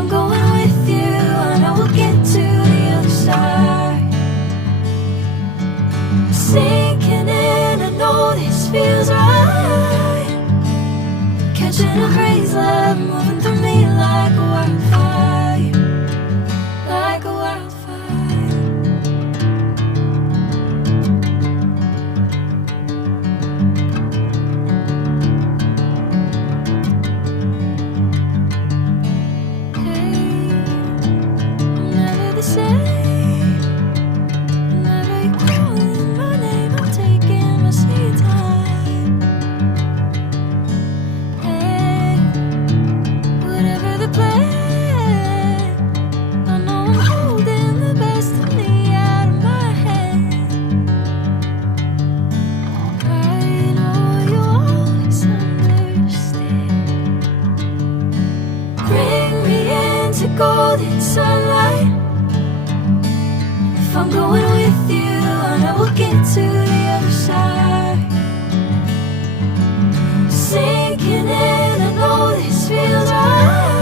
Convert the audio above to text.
I'm going with you, I know we'll get to the other side. Sinking in, I know this feels right. Catching a breeze, love moving through me like a wildfire, like a wildfire. Hey, I'm never the same. Whenever you're calling my name, I'm taking my sweet time. Hey, whatever the plan, I know I'm holding the best of me out of my hand. I know you'll always understand. Bring me into golden sunlight. If I'm going with you, I know we'll get to the other side. Sinking in, I know this feels right.